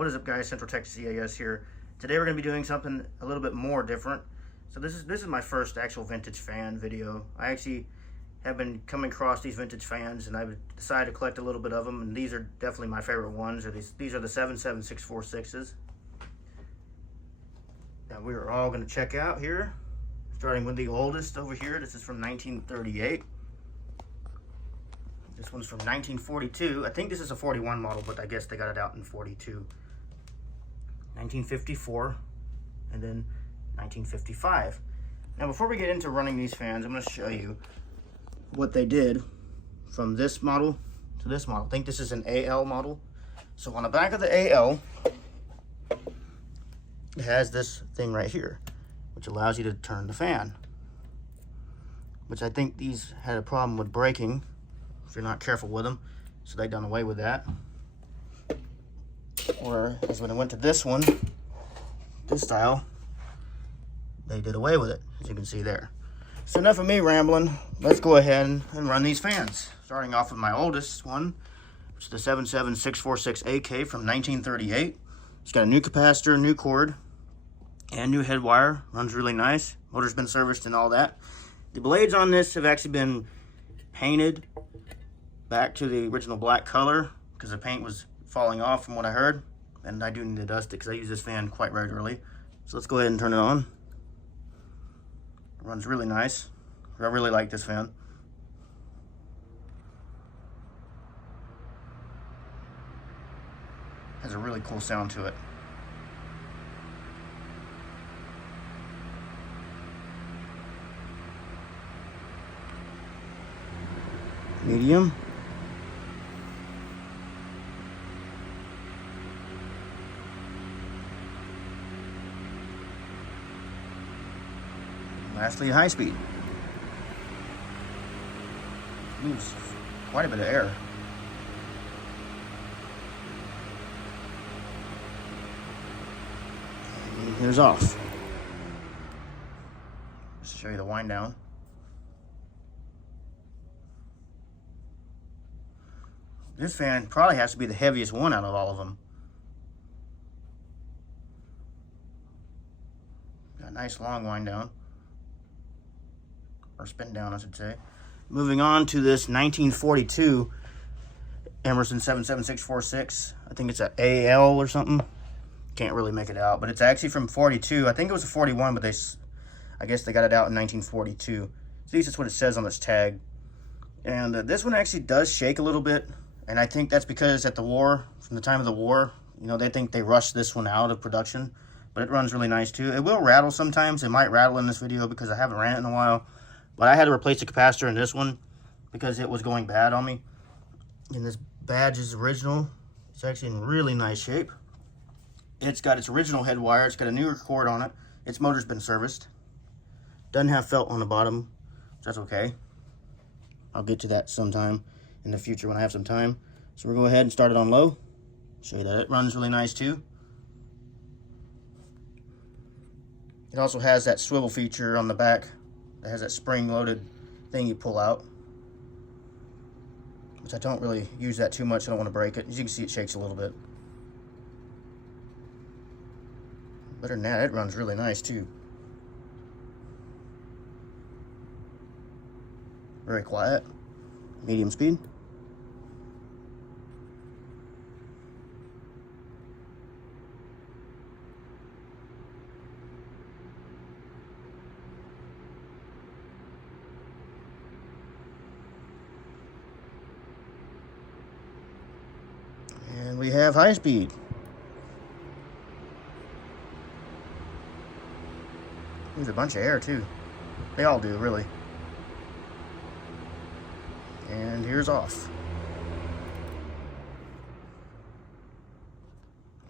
What is up, guys? Cen-Tex CAS here. Today we're going to be doing something a little bit more different. So this is my first actual vintage fan video. I actually have been coming across these vintage fans, and I've decided to collect a little bit of them, and these are definitely my favorite ones. These are the 77646s that we are all going to check out here, starting with the oldest over here. This is from 1938. This one's from 1942. I think this is a 41 model, but I guess they got it out in 42. 1954, and then 1955. Now, before we get into running these fans, I'm going to show you what they did from this model to this model. I think this is an AL model. So on the back of the AL, it has this thing right here, which allows you to turn the fan, which I think these had a problem with breaking if you're not careful with them, so they done away with that. Whereas when I went to this one, this style, they did away with it, as you can see there. So enough of me rambling. Let's go ahead and run these fans. Starting off with my oldest one, which is the 77646AK from 1938. It's got a new capacitor, new cord, and new head wire. Runs really nice. Motor's been serviced and all that. The blades on this have actually been painted back to the original black color because the paint was falling off from what I heard, and I do need to dust it because I use this fan quite regularly. So let's go ahead and turn it on. It runs really nice. I really like this fan. Has a really cool sound to it. Medium. Lastly, high speed. Moves quite a bit of air. And here's off. Just to show you the wind down. This fan probably has to be the heaviest one out of all of them. Got a nice long wind down. Or spin down, I should say. Moving on to this 1942 Emerson 77646. I think it's an AL or something. Can't really make it out, but it's actually from 42. I think it was a 41, but I guess they got it out in 1942. So this is what it says on this tag. And this one actually does shake a little bit, and I think that's because at the war, from the time of the war, you know, they think they rushed this one out of production, but it runs really nice too. It will rattle sometimes. It might rattle in this video because I haven't ran it in a while. But I had to replace the capacitor in this one because it was going bad on me. And this badge is original. It's actually in really nice shape. It's got its original head wire. It's got a newer cord on it. Its motor's been serviced. Doesn't have felt on the bottom. That's okay. I'll get to that sometime in the future when I have some time. So we'll go ahead and start it on low. Show you that it runs really nice too. It also has that swivel feature on the back. It has that spring-loaded thing you pull out, which I don't really use that too much. I don't want to break it. As you can see, it shakes a little bit. Better than that, it runs really nice too. Very quiet. Medium speed. And we have high speed. There's a bunch of air too. They all do, really. And here's off.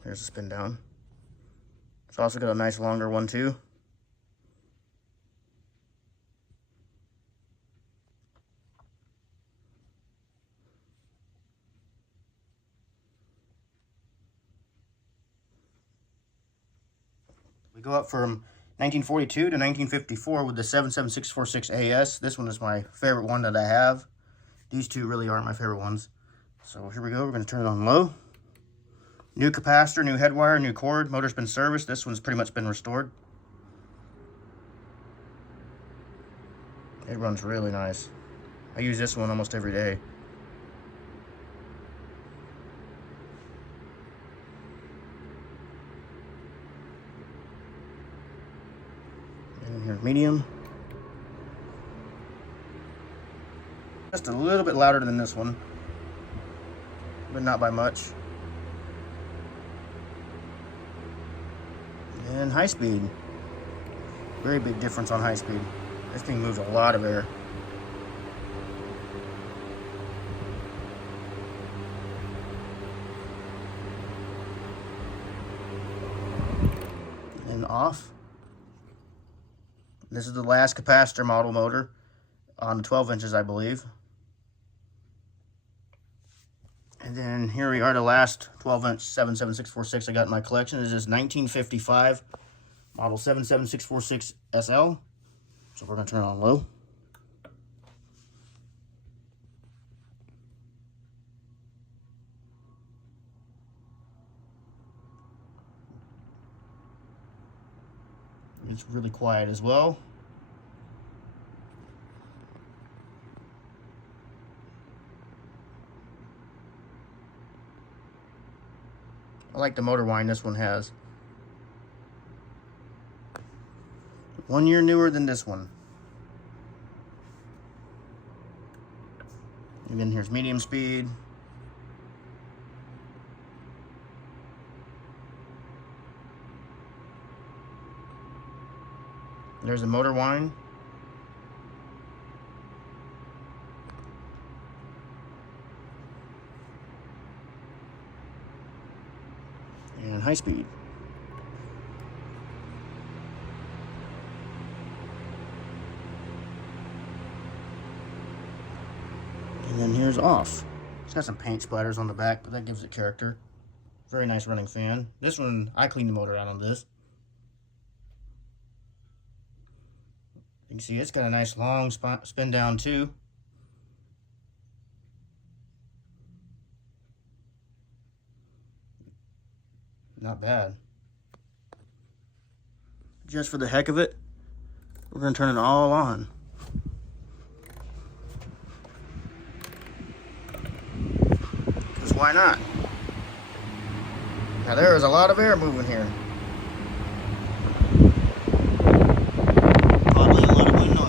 There's a spin down. It's also got a nice longer one too. We go up from 1942 to 1954 with the 77646AS. This one is my favorite one that I have. These two really aren't my favorite ones. So here we go. We're going to turn it on low. New capacitor, new head wire, new cord. Motor's been serviced. This one's pretty much been restored. It runs really nice. I use this one almost every day. And here, medium. Just a little bit louder than this one, but not by much. And high speed. Very big difference on high speed. This thing moves a lot of air. And off. This is the last capacitor model motor on the 12 inches, I believe. And then here we are, the last 12-inch 77646 I got in my collection. This is 1955 model 77646 SL. So we're going to turn it on low. It's really quiet as well. I like the motor whine this one has. 1 year newer than this one. Again, here's medium speed. There's the motor whine. And high speed. And then here's off. It's got some paint splatters on the back, but that gives it character. Very nice running fan. This one, I cleaned the motor out on this. You can see it's got a nice long spin down too. Not bad. Just for the heck of it, we're going to turn it all on. Because why not? Now there is a lot of air moving here. Probably a lot of wind noise.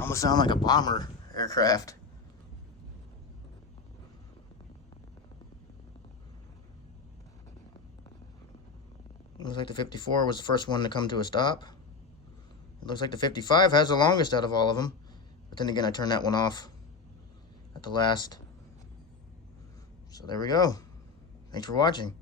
Almost sound like a bomber aircraft. Looks like the 54 was the first one to come to a stop. It looks like the 55 has the longest out of all of them. But then again, I turned that one off at the last. So there we go. Thanks for watching.